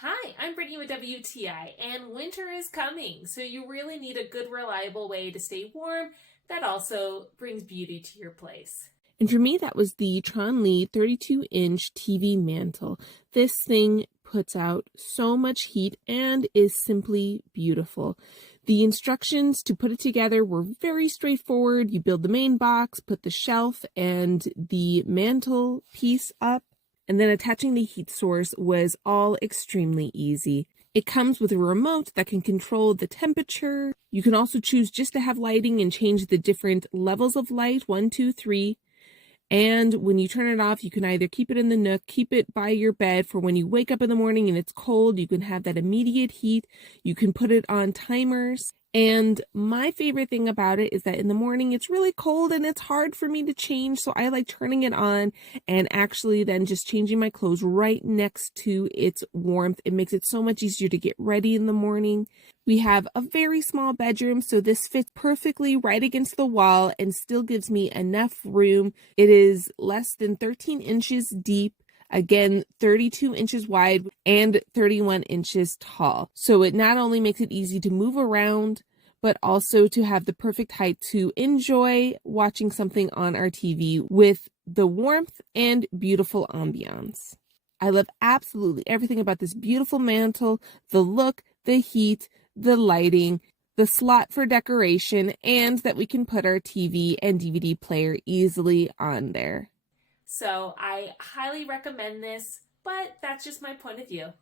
Hi, I'm Brittany with WTI, and winter is coming, so you really need a good, reliable way to stay warm that also brings beauty to your place. And for me, that was the TRONLEE 32-inch TV mantle. This thing puts out so much heat and is simply beautiful. The instructions to put it together were very straightforward. You build the main box, put the shelf and the mantle piece up, and then attaching the heat source was all extremely easy. It comes with a remote that can control the temperature. You can also choose just to have lighting and change the different levels of light, 1, 2, 3. And when you turn it off, you can either keep it in the nook, keep it by your bed for when you wake up in the morning and it's cold. You can have that immediate heat. You can put it on timers. And my favorite thing about it is that in the morning it's really cold and it's hard for me to change. So I like turning it on and actually then just changing my clothes right next to its warmth. It makes it so much easier to get ready in the morning. We have a very small bedroom, so this fits perfectly right against the wall and still gives me enough room. It is less than 13 inches deep. Again, 32 inches wide and 31 inches tall. So it not only makes it easy to move around, but also to have the perfect height to enjoy watching something on our TV with the warmth and beautiful ambiance. I love absolutely everything about this beautiful mantle, the look, the heat, the lighting, the slot for decoration, and that we can put our TV and DVD player easily on there. So I highly recommend this, but that's just my point of view.